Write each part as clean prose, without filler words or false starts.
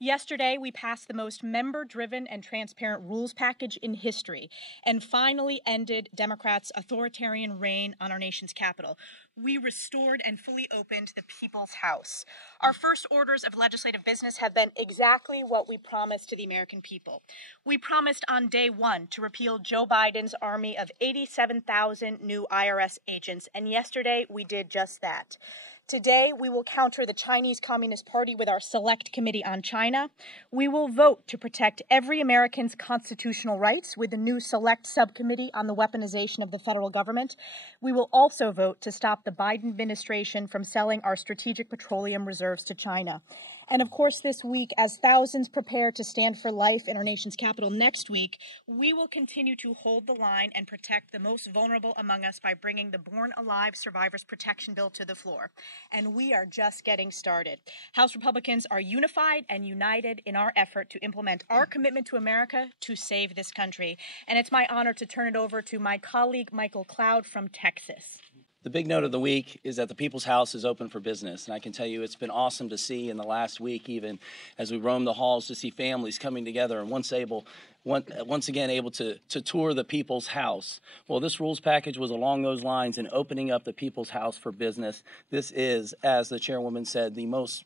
Yesterday, we passed the most member-driven and transparent rules package in history and finally ended Democrats' authoritarian reign on our nation's capital. We restored and fully opened the People's House. Our first orders of legislative business have been exactly what we promised to the American people. We promised on day one to repeal Joe Biden's army of 87,000 new IRS agents, and yesterday we did just that. Today, we will counter the Chinese Communist Party with our Select Committee on China. We will vote to protect every American's constitutional rights with the new Select Subcommittee on the weaponization of the federal government. We will also vote to stop the Biden administration from selling our strategic petroleum reserves to China. And of course, this week, as thousands prepare to stand for life in our nation's capital next week, we will continue to hold the line and protect the most vulnerable among us by bringing the Born Alive Survivors Protection Bill to the floor. And we are just getting started. House Republicans are unified and united in our effort to implement our commitment to America to save this country. And it's my honor to turn it over to my colleague, Michael Cloud from Texas. The big note of the week is that the People's House is open for business. And I can tell you it's been awesome to see in the last week, even as we roam the halls, to see families coming together and once again able to tour the People's House. Well, this rules package was along those lines in opening up the People's House for business. This is, as the chairwoman said, the most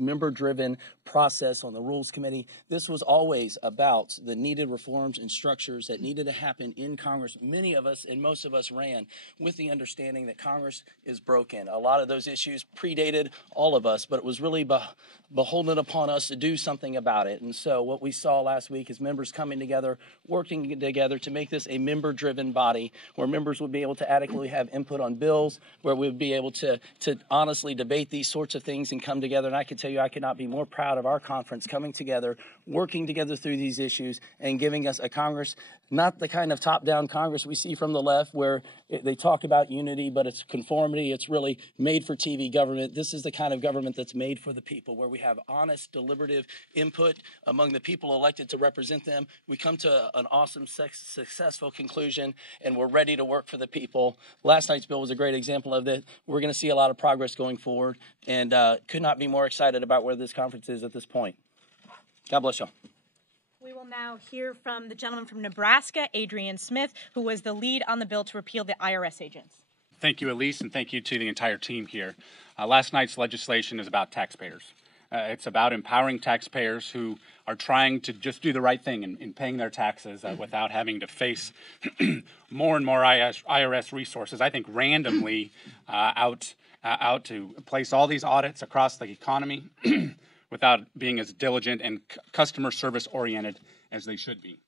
member-driven process on the Rules Committee. This was always about the needed reforms and structures that needed to happen in Congress. Many of us and most of us ran with the understanding that Congress is broken. A lot of those issues predated all of us, but it was really beholden upon us to do something about it. And so what we saw last week is members coming together, working together to make this a member-driven body where members would be able to adequately have input on bills, where we would be able to honestly debate these sorts of things and come together. And I can tell you I could not be more proud of our conference coming together, working together through these issues, and giving us a Congress, not the kind of top-down Congress we see from the left where they talk about unity, but it's conformity. It's really made for TV government. This is the kind of government that's made for the people, where we have honest, deliberative input among the people elected to represent them. We come to an awesome, successful conclusion, and we're ready to work for the people. Last night's bill was a great example of that. We're going to see a lot of progress going forward, and could not be more excited about where this conference is at this point. God bless y'all. We will now hear from the gentleman from Nebraska, Adrian Smith, who was the lead on the bill to repeal the IRS agents. Thank you, Elise, and thank you to the entire team here. Last night's legislation is about taxpayers. It's about empowering taxpayers who are trying to just do the right thing in paying their taxes without having to face more and more IRS resources, I think randomly out to place all these audits across the economy without being as diligent and customer service oriented as they should be.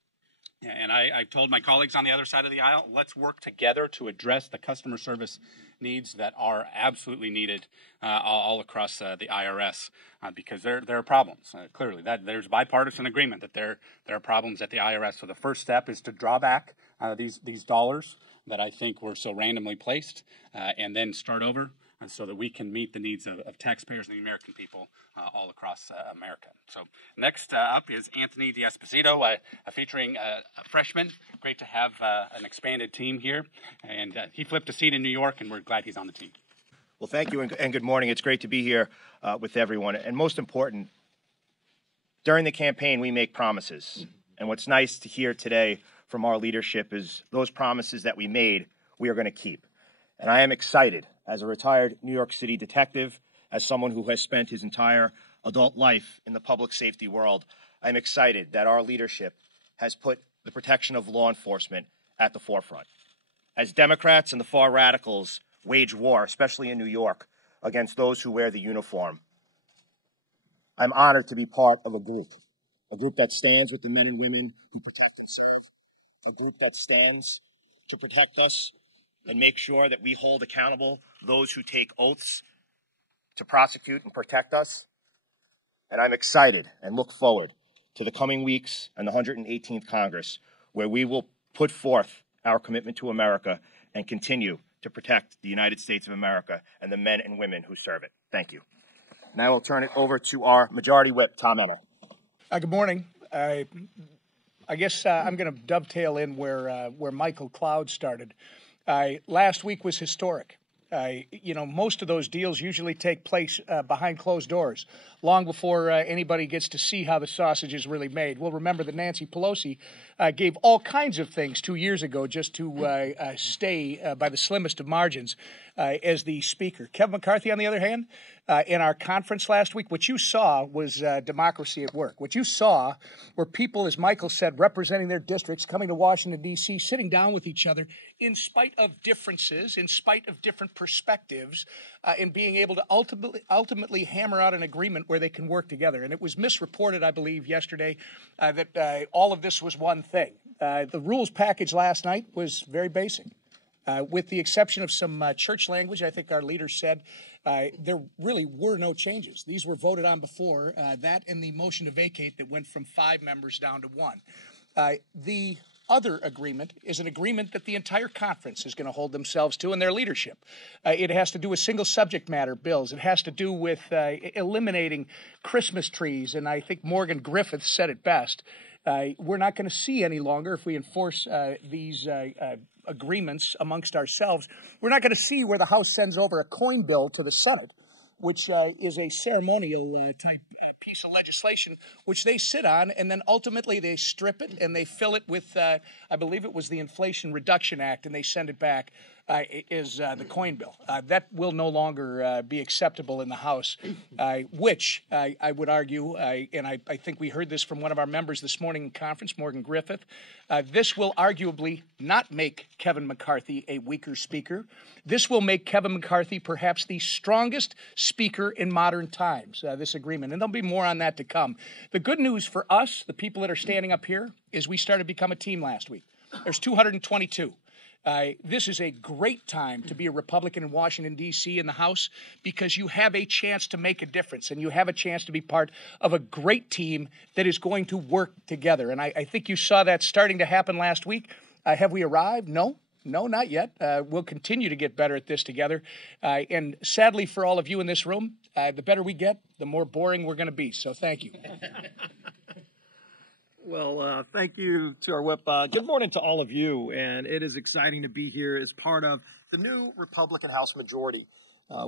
And I've told my colleagues on the other side of the aisle, let's work together to address the customer service needs that are absolutely needed all across the IRS because there are problems. Clearly, that there's bipartisan agreement that there are problems at the IRS. So the first step is to draw back these dollars that I think were so randomly placed and then start over so that we can meet the needs of taxpayers and the American people all across America. So next up is Anthony D'Esposito, featuring a freshman. Great to have an expanded team here. And he flipped a seat in New York, and we're glad he's on the team. Well, thank you, and good morning. It's great to be here with everyone. And most important, during the campaign, we make promises. And what's nice to hear today from our leadership is those promises that we made, we are going to keep. And I am excited, as a retired New York City detective, as someone who has spent his entire adult life in the public safety world, I'm excited that our leadership has put the protection of law enforcement at the forefront. As Democrats and the far radicals wage war, especially in New York, against those who wear the uniform, I'm honored to be part of a group that stands with the men and women who protect and serve, a group that stands to protect us and make sure that we hold accountable those who take oaths to prosecute and protect us. And I'm excited and look forward to the coming weeks and the 118th Congress, where we will put forth our commitment to America and continue to protect the United States of America and the men and women who serve it. Thank you. Now I'll turn it over to our Majority Whip, Tom Emmel. Good morning. I guess I'm going to dovetail in where Michael Cloud started. Last week was historic. Most of those deals usually take place behind closed doors, long before anybody gets to see how the sausage is really made. We'll remember that Nancy Pelosi gave all kinds of things 2 years ago just to stay by the slimmest of margins as the speaker. Kevin McCarthy, on the other hand, in our conference last week, what you saw was democracy at work. What you saw were people, as Michael said, representing their districts, coming to Washington, D.C., sitting down with each other in spite of differences, in spite of different perspectives, and being able to ultimately hammer out an agreement where they can work together. And it was misreported, I believe, yesterday that all of this was one thing. The rules package last night was very basic. With the exception of some church language, I think our leaders said there really were no changes. These were voted on before, that and the motion to vacate that went from 5 members down to 1. The other agreement is an agreement that the entire conference is going to hold themselves to in their leadership. It has to do with single subject matter bills. It has to do with eliminating Christmas trees, and I think Morgan Griffith said it best. We're not going to see any longer, if we enforce these agreements amongst ourselves, we're not going to see where the House sends over a coin bill to the Senate, which is a ceremonial type piece of legislation, which they sit on, and then ultimately they strip it and they fill it with, I believe it was the Inflation Reduction Act, and they send it back as the coin bill. That will no longer be acceptable in the House, which I would argue, and I think we heard this from one of our members this morning in conference, Morgan Griffith, this will arguably not make Kevin McCarthy a weaker speaker. This will make Kevin McCarthy perhaps the strongest speaker in modern times, this agreement. And there'll be more on that to come. The good news for us, the people that are standing up here, is we started to become a team last week. There's 222. This is a great time to be a Republican in Washington, D.C. in the House, because you have a chance to make a difference and you have a chance to be part of a great team that is going to work together. And I think you saw that starting to happen last week. Have we arrived? No, not yet. We'll continue to get better at this together. And sadly for all of you in this room, the better we get, the more boring we're going to be. So thank you. Well, thank you to our whip. Good morning to all of you, and it is exciting to be here as part of the new Republican House majority.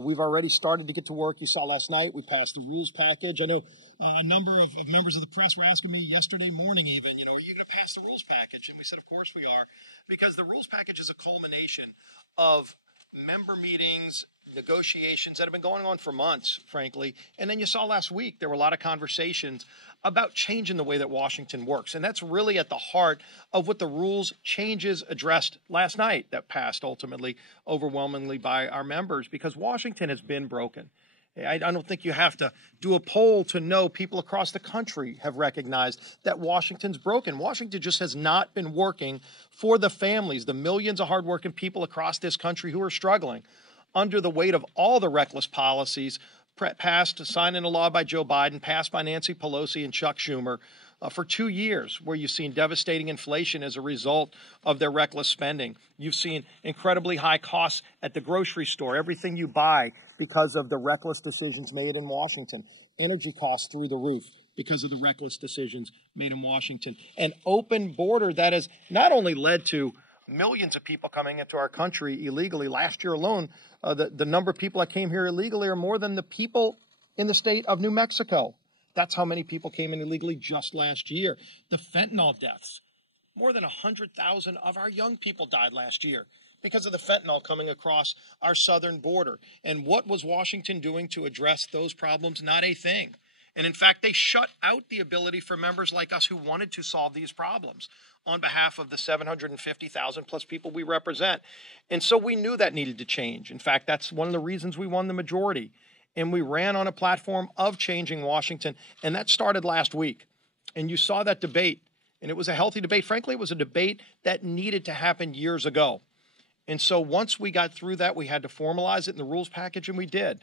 We've already started to get to work. You saw last night we passed the rules package. I know a number of members of the press were asking me yesterday morning even, are you going to pass the rules package? And we said, of course we are, because the rules package is a culmination of member meetings, negotiations that have been going on for months, frankly. And then you saw last week there were a lot of conversations about changing the way that Washington works. And that's really at the heart of what the rules changes addressed last night that passed ultimately overwhelmingly by our members, because Washington has been broken. I don't think you have to do a poll to know people across the country have recognized that Washington's broken. Washington just has not been working for the families, the millions of hardworking people across this country who are struggling under the weight of all the reckless policies passed, signed into law by Joe Biden, passed by Nancy Pelosi and Chuck Schumer for 2 years, where you've seen devastating inflation as a result of their reckless spending. You've seen incredibly high costs at the grocery store, everything you buy because of the reckless decisions made in Washington. Energy costs through the roof because of the reckless decisions made in Washington. An open border that has not only led to millions of people coming into our country illegally. Last year alone, the number of people that came here illegally are more than the people in the state of New Mexico. That's how many people came in illegally just last year. The fentanyl deaths. More than 100,000 of our young people died last year because of the fentanyl coming across our southern border. And what was Washington doing to address those problems? Not a thing. And in fact, they shut out the ability for members like us who wanted to solve these problems on behalf of the 750,000 plus people we represent. And so we knew that needed to change. In fact, that's one of the reasons we won the majority. And we ran on a platform of changing Washington. And that started last week. And you saw that debate. And it was a healthy debate. Frankly, it was a debate that needed to happen years ago. And so once we got through that, we had to formalize it in the rules package, and we did.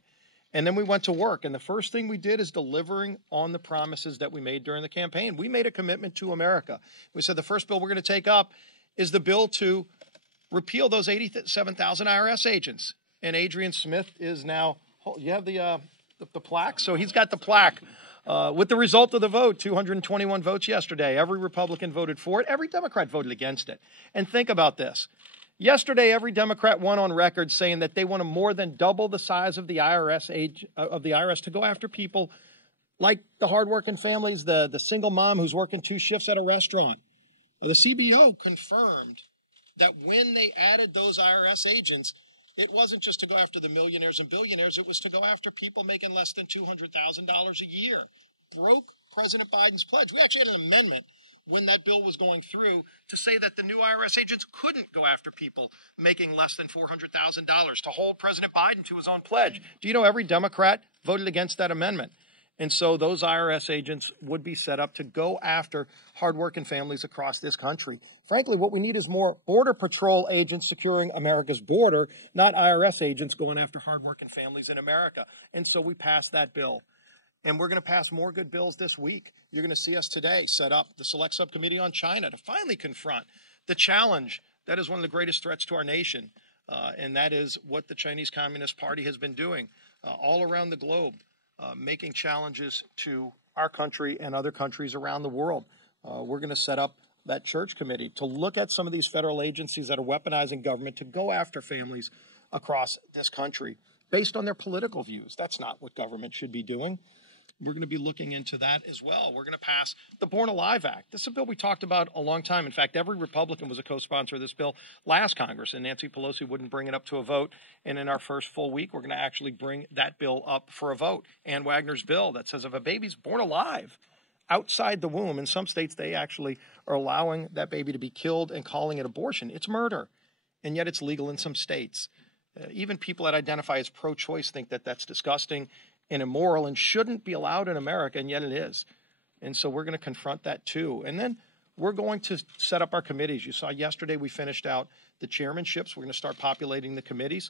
And then we went to work. And the first thing we did is delivering on the promises that we made during the campaign. We made a commitment to America. We said the first bill we're going to take up is the bill to repeal those 87,000 I.R.S. agents. And Adrian Smith is now, you have the plaque? So he's got the plaque. With the result of the vote, 221 votes yesterday. Every Republican voted for it. Every Democrat voted against it. And think about this. Yesterday, every Democrat went on record saying that they want to more than double the size of the IRS to go after people like the hardworking families, the single mom who's working 2 shifts at a restaurant. The CBO confirmed that when they added those IRS agents, it wasn't just to go after the millionaires and billionaires, it was to go after people making less than $200,000 a year. Broke President Biden's pledge. We actually had an amendment when that bill was going through to say that the new IRS agents couldn't go after people making less than $400,000 to hold President Biden to his own pledge. Do you know every Democrat voted against that amendment? And so those IRS agents would be set up to go after hardworking families across this country. Frankly, what we need is more Border Patrol agents securing America's border, not IRS agents going after hardworking families in America. And so we passed that bill. And we're going to pass more good bills this week. You're going to see us today set up the Select Subcommittee on China to finally confront the challenge that is one of the greatest threats to our nation, and that is what the Chinese Communist Party has been doing all around the globe, making challenges to our country and other countries around the world. We're going to set up that church committee to look at some of these federal agencies that are weaponizing government to go after families across this country based on their political views. That's not what government should be doing. We're going to be looking into that as well. We're going to pass the Born Alive Act. This is a bill we talked about a long time. In fact, every Republican was a co-sponsor of this bill last Congress, and Nancy Pelosi wouldn't bring it up to a vote. And in our first full week, we're going to actually bring that bill up for a vote. Ann Wagner's bill that says if a baby's born alive outside the womb, in some states they actually are allowing that baby to be killed and calling it abortion. It's murder, and yet it's legal in some states. Even people that identify as pro-choice think that that's disgusting and immoral and shouldn't be allowed in America, and yet it is. And so we're going to confront that too. And then we're going to set up our committees. You saw yesterday we finished out the chairmanships. We're going to start populating the committees.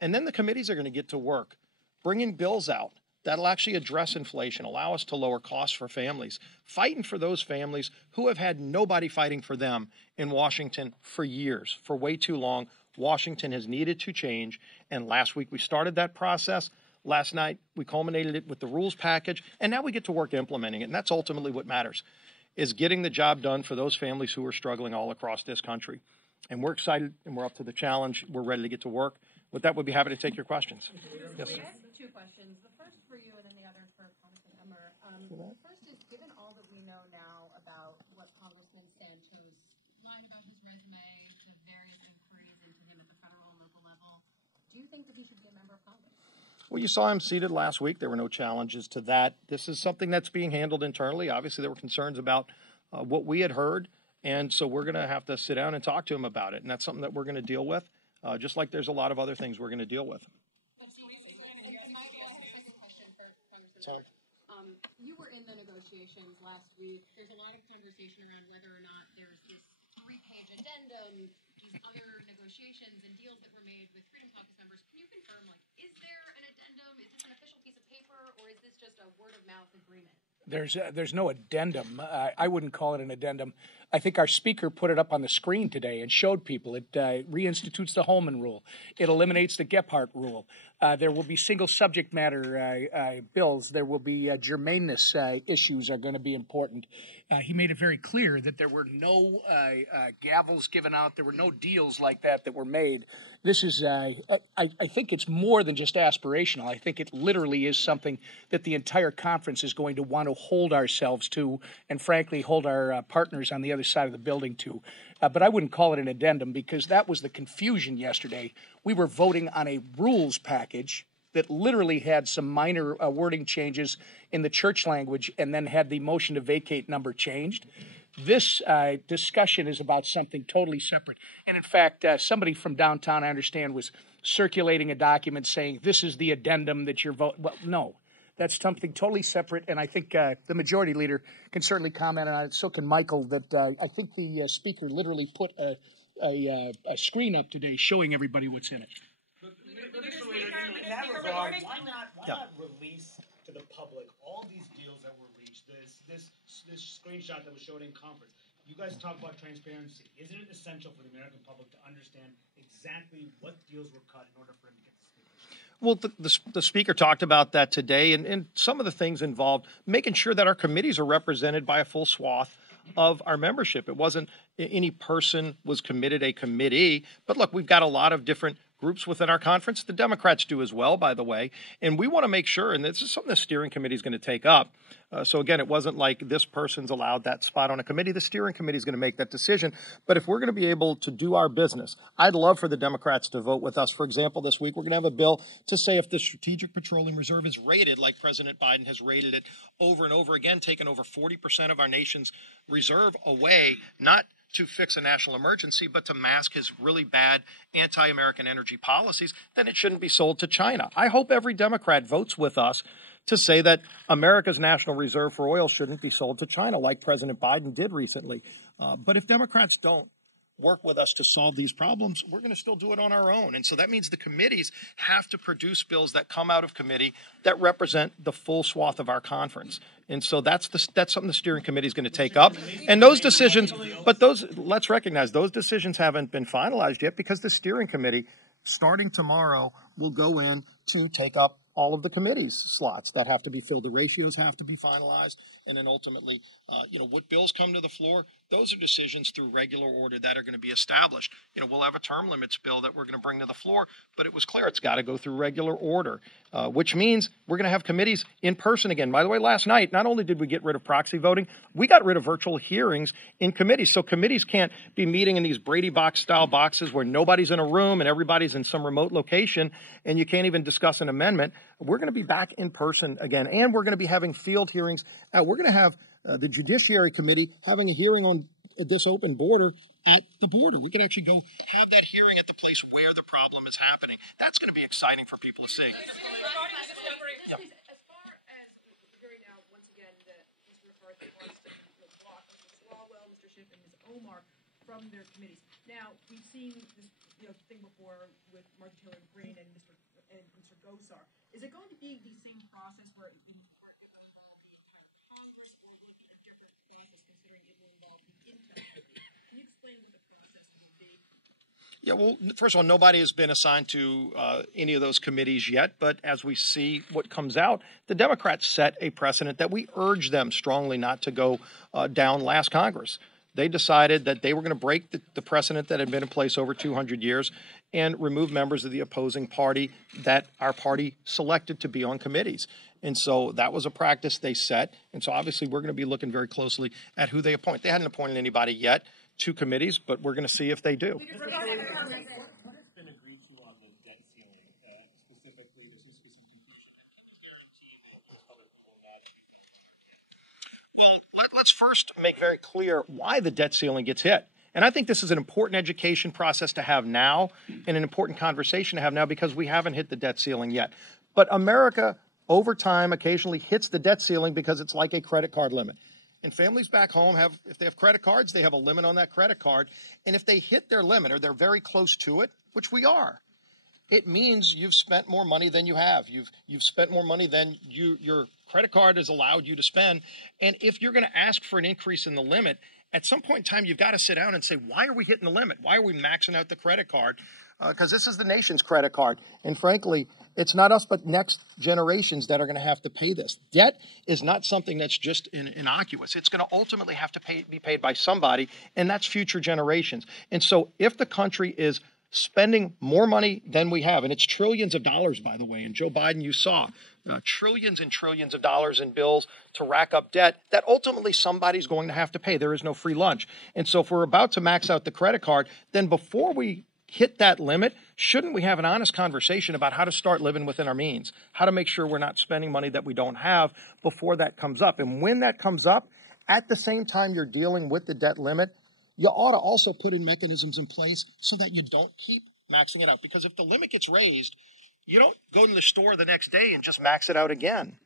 And then the committees are going to get to work, bringing bills out that'll actually address inflation, allow us to lower costs for families, fighting for those families who have had nobody fighting for them in Washington for years, for way too long. Washington has needed to change. And last week we started that process. Last night, we culminated it with the rules package, and now we get to work implementing it. And that's ultimately what matters, is getting the job done for those families who are struggling all across this country. And we're excited, and we're up to the challenge. We're ready to get to work. With that, we'd be happy to take your questions. Yes, sir. I have 2 questions. The first for you, and then the other for Congressman Emmer. The first is, given all that we know now about what Congressman Santos lied about his resume, the various inquiries into him at the federal and local level, do you think that he should be a member of Congress? Well, you saw him seated last week. There were no challenges to that. This is something that's being handled internally. Obviously, there were concerns about what we had heard, and so we're going to have to sit down and talk to him about it, and that's something that we're going to deal with, just like there's a lot of other things we're going to deal with. Tom. You were in the negotiations last week. There's a lot of conversation around whether or not there's this 3-page addendum, these other negotiations and deals that were made with Freedom Caucus members. Can you confirm, is there an addendum? Is this an official piece of paper, or is this just a word-of-mouth agreement? There's no addendum. I wouldn't call it an addendum. I think our speaker put it up on the screen today and showed people. It reinstitutes the Holman Rule. It eliminates the Gephardt Rule. There will be single subject matter bills. There will be germaneness issues are going to be important. He made it very clear that there were no gavels given out. There were no deals like that were made. This is, I think it's more than just aspirational. I think it literally is something that the entire conference is going to want to hold ourselves to, and frankly, hold our partners on the other side of the building to. But I wouldn't call it an addendum, because that was the confusion yesterday. We were voting on a rules package that literally had some minor wording changes in the church language, and then had the motion to vacate number changed. This discussion is about something totally separate. And in fact, somebody from downtown, I understand, was circulating a document saying this is the addendum that you're voting. Well, no. That's something totally separate, and I think the majority leader can certainly comment on it. So can Michael. That I think the speaker literally put a screen up today showing everybody what's in it. In that regard, why not release to the public all these deals that were reached? This screenshot that was shown in conference. You guys talk about transparency. Isn't it essential for the American public to understand exactly what deals were cut in order for him to get the speaker? Well, the speaker talked about that today, and some of the things involved making sure that our committees are represented by a full swath of our membership. It wasn't any person was committed a committee. But look, we've got a lot of different groups within our conference. The Democrats do as well, by the way. And we want to make sure, and this is something the steering committee is going to take up. So again, it wasn't like this person's allowed that spot on a committee. The steering committee is going to make that decision. But if we're going to be able to do our business, I'd love for the Democrats to vote with us. For example, this week, we're going to have a bill to say if the Strategic Petroleum Reserve is rated like President Biden has rated it over and over again, taking over 40% of our nation's reserve away, not to fix a national emergency, but to mask his really bad anti-American energy policies, then it shouldn't be sold to China. I hope every Democrat votes with us to say that America's national reserve for oil shouldn't be sold to China like President Biden did recently. But if Democrats don't work with us to solve these problems, we're going to still do it on our own. And so that means the committees have to produce bills that come out of committee that represent the full swath of our conference. And so that's something the steering committee is going to take up. And those decisions, let's recognize those decisions haven't been finalized yet because the steering committee, starting tomorrow, will go in to take up all of the committee's slots that have to be filled. The ratios have to be finalized. And then ultimately, what bills come to the floor, those are decisions through regular order that are going to be established. We'll have a term limits bill that we're going to bring to the floor, but it was clear it's got to go through regular order, which means we're going to have committees in person again. By the way, last night, not only did we get rid of proxy voting, we got rid of virtual hearings in committees. So committees can't be meeting in these Brady box style boxes where nobody's in a room and everybody's in some remote location and you can't even discuss an amendment. We're going to be back in person again, and we're going to be having field hearings. We're going to have the Judiciary Committee having a hearing on this open border at the border. We could actually go have that hearing at the place where the problem is happening. That's going to be exciting for people to see. As far as hearing now, once again, that Mr. McCarthy wants to block Ms. Swalwell, Mr. Schiff, and Ms. Omar from their committees. Now, we've seen this thing before with Martha Taylor Greene and Mr. Gosar. Is it going to be the same process where it will involve the entire Congress, or will it be a different process considering it will involve the Intel committee? Can you explain what the process will be? Yeah, well, first of all, nobody has been assigned to any of those committees yet. But as we see what comes out, the Democrats set a precedent that we urged them strongly not to go down last Congress. They decided that they were going to break the precedent that had been in place over 200 years and remove members of the opposing party that our party selected to be on committees. And so that was a practice they set. And so obviously we're going to be looking very closely at who they appoint. They hadn't appointed anybody yet to committees, but we're going to see if they do. Well, let's first make very clear why the debt ceiling gets hit. And I think this is an important education process to have now and an important conversation to have now because we haven't hit the debt ceiling yet. But America, over time, occasionally hits the debt ceiling because it's like a credit card limit. And families back home if they have credit cards, they have a limit on that credit card. And if they hit their limit or they're very close to it, which we are, it means you've spent more money than you have. You've spent more money than your credit card has allowed you to spend. And if you're going to ask for an increase in the limit, at some point in time, you've got to sit down and say, why are we hitting the limit? Why are we maxing out the credit card? Because this is the nation's credit card. And frankly, it's not us, but next generations that are going to have to pay this. Debt is not something that's just innocuous. It's going to ultimately have to be paid by somebody, and that's future generations. And so if the country is spending more money than we have, and it's trillions of dollars, by the way, and Joe Biden, you saw trillions and trillions of dollars in bills to rack up debt that ultimately somebody's going to have to pay. There is no free lunch. And so if we're about to max out the credit card, then before we hit that limit, shouldn't we have an honest conversation about how to start living within our means, how to make sure we're not spending money that we don't have before that comes up? And when that comes up, at the same time you're dealing with the debt limit, you ought to also put in mechanisms in place so that you don't keep maxing it out. Because if the limit gets raised, you don't go to the store the next day and just max it out again.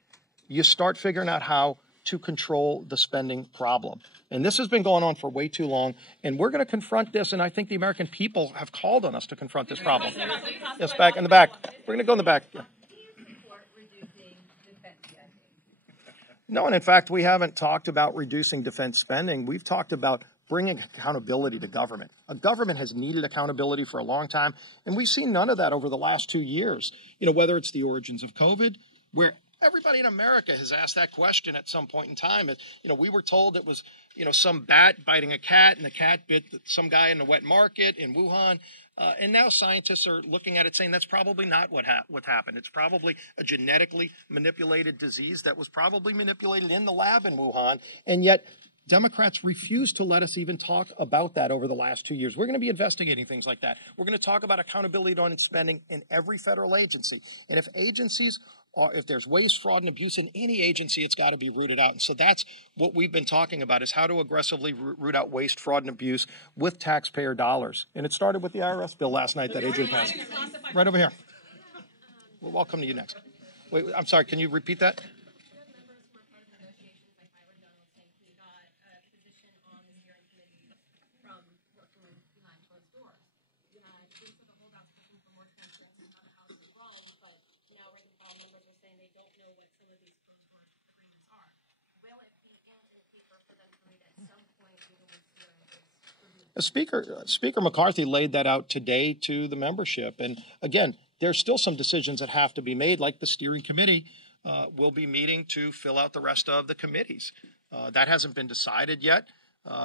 You start figuring out how to control the spending problem. And this has been going on for way too long, and we're going to confront this, and I think the American people have called on us to confront this problem. Yes, back in the back. We're going to go in the back. Yeah. No, and in fact, we haven't talked about reducing defense spending. We've talked about bringing accountability to government. A government has needed accountability for a long time, and we've seen none of that over the last 2 years. Whether it's the origins of COVID, where everybody in America has asked that question at some point in time. We were told it was, some bat biting a cat, and the cat bit some guy in the wet market in Wuhan. And now scientists are looking at it saying that's probably not what happened. It's probably a genetically manipulated disease that was probably manipulated in the lab in Wuhan. And yet Democrats refuse to let us even talk about that over the last 2 years. We're going to be investigating things like that. We're going to talk about accountability on spending in every federal agency. And if there's waste, fraud, and abuse in any agency, it's got to be rooted out. And so that's what we've been talking about, is how to aggressively root out waste, fraud, and abuse with taxpayer dollars. And it started with the I.R.S. bill last night that Adrian passed. Right over here. Well, I'll come to you next. Wait, I'm sorry, can you repeat that? Speaker McCarthy laid that out today to the membership. And again, there's still some decisions that have to be made, like the steering committee will be meeting to fill out the rest of the committees. That hasn't been decided yet.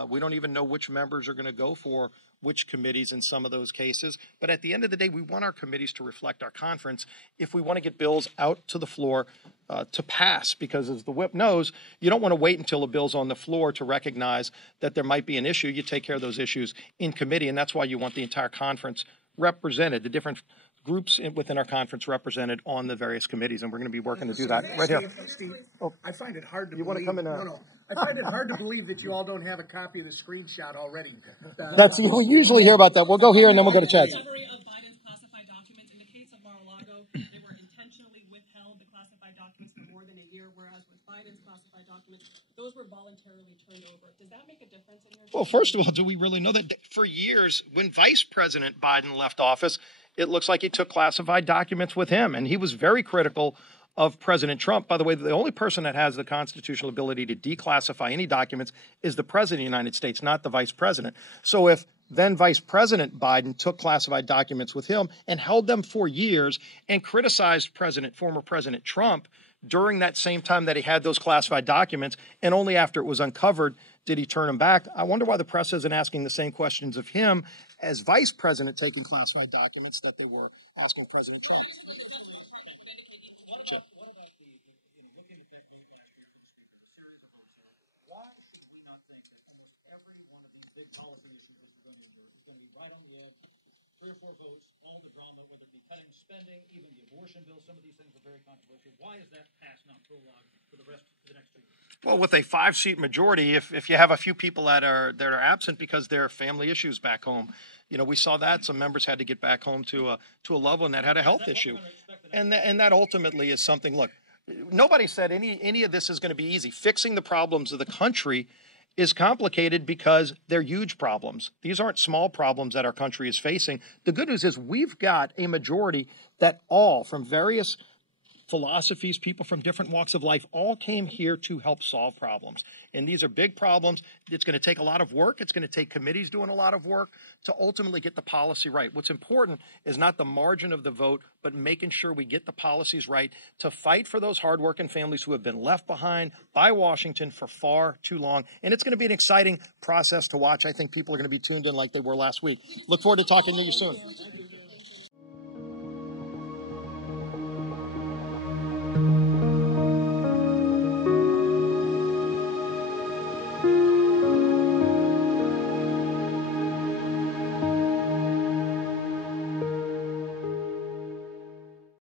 We don't even know which members are going to go for which committees in some of those cases. But at the end of the day, we want our committees to reflect our conference if we want to get bills out to the floor to pass. Because as the whip knows, you don't want to wait until a bill's on the floor to recognize that there might be an issue. You take care of those issues in committee, and that's why you want the entire conference represented, the different groups within our conference represented on the various committees, and we're going to be working to do that right here. Steve, I find it hard to You want to come in? No. I find it hard to believe that you all don't have a copy of the screenshot already. We usually hear about that. We'll go here and then we'll go to Chad. Discovery of Biden's classified documents. In the case of Mar-a-Lago, they were intentionally withheld, the classified documents, for more than a year, whereas with Biden's classified documents, those were voluntarily turned over. Does that make a difference in your Well, first of all, do we really know that? For years, when Vice President Biden left office, it looks like he took classified documents with him, and he was very critical of President Trump. By the way, the only person that has the constitutional ability to declassify any documents is the President of the United States, not the Vice President. So if then Vice President Biden took classified documents with him and held them for years and criticized former President Trump during that same time that he had those classified documents, and only after it was uncovered did he turn them back, I wonder why the press isn't asking the same questions of him as Vice President taking classified documents that they were asking President Trump. Three or four votes, all the drama, whether it be cutting spending, even the abortion bill, some of these things are very controversial. Why is that pass not prologue for the next 2 years? Well, with a 5-seat majority, if you have a few people that are absent because there are family issues back home, we saw that some members had to get back home to a loved one that had a health issue, and that ultimately is something. Look, nobody said any of this is going to be easy. Fixing the problems of the country is complicated because they're huge problems. These aren't small problems that our country is facing. The good news is we've got a majority that all from various philosophies, people from different walks of life, all came here to help solve problems. And these are big problems. It's going to take a lot of work. It's going to take committees doing a lot of work to ultimately get the policy right. What's important is not the margin of the vote, but making sure we get the policies right to fight for those hardworking families who have been left behind by Washington for far too long. And it's going to be an exciting process to watch. I think people are going to be tuned in like they were last week. Look forward to talking to you soon.